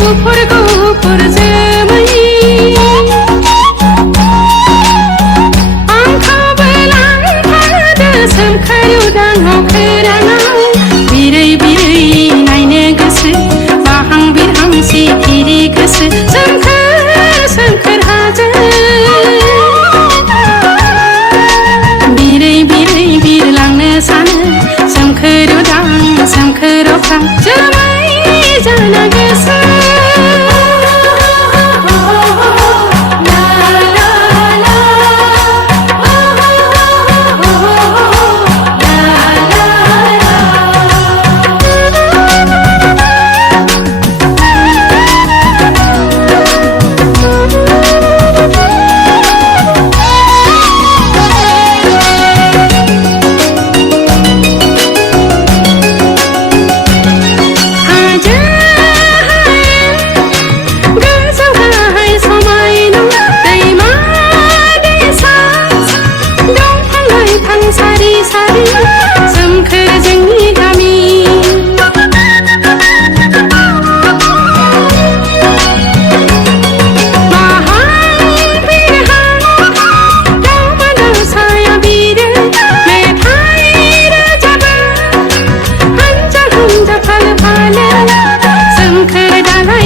गुफुर गुफुर जोमै आंखौबो लांफादो सोमखोर उदां अख्राङाव बिरै बिरै नायनो गोसो बाहां बिरहां सिखिरि गोसो सोमखोर सोमखोर हाजो बिरै बिरै बिरलांनो सानो सोमखोर उदां सोमखोर अख्रां जोमै जानो गोसो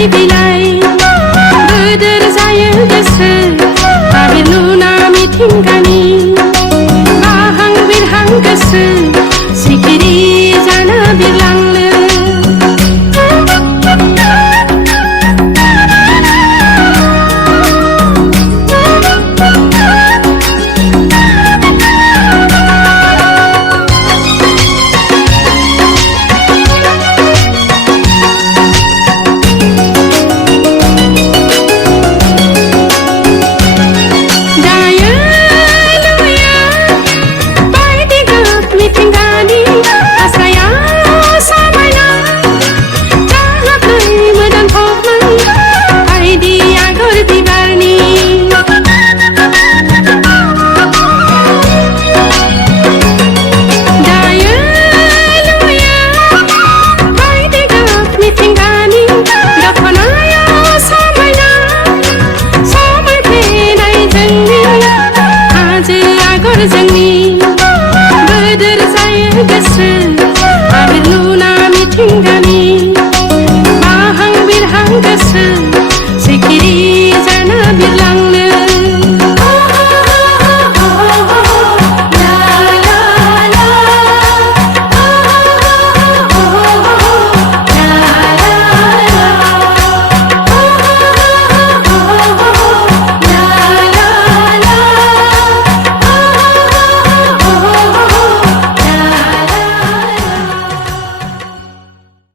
बिलाइ बोदोर जायो गोसो आबिर नुना मिथिंगानि बाहां बिरहां गोसो सिखिरि जानो बिरलांनो जोंनि बोदोर जायो गोसो